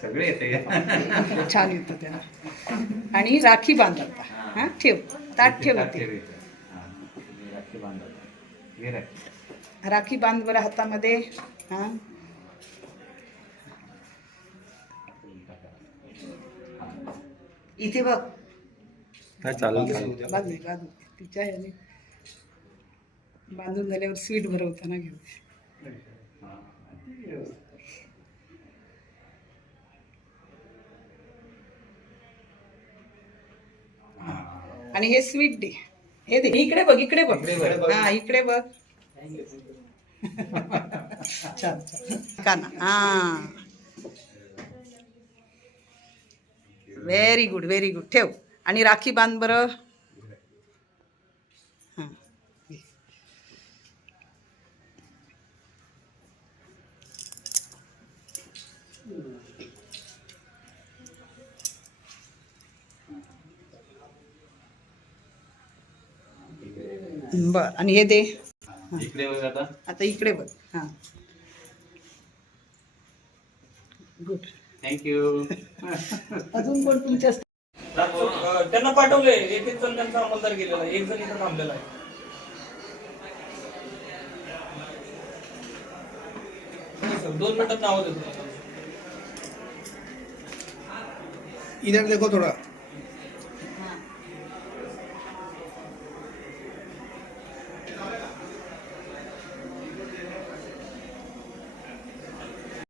सगळे येते. छान येतं त्याला. आणि राखी बांधता. हा ठेव, ताट ठेवते. राखी बांधत घे राखी. राखी बांध बरं हातामध्ये. हा इथे बघ. बांधले तिच्या ह्याने बांधून झाल्यावर स्वीट भरवताना घेऊ. आणि हे स्वीट दे. हे दे. इकडे बघ, इकडे बघ. हा इकडे बघ. छान काना. हा व्हेरी गुड, व्हेरी गुड. ठेव आणि राखी बांध बरं. हां बर. आणि हे दे. इकडे बघ आता. आता इकडे बघ. हां गुड. थँक्यू. अजून कोण तुमच्या त्यांना पाठवलंय. एक एक जण त्यांचा अंमलदार गेलेला आहे, एक जण इथं थांबलेला आहे. सर 2 मिनिटात नाव देतो. इधर देखो थोड़ा.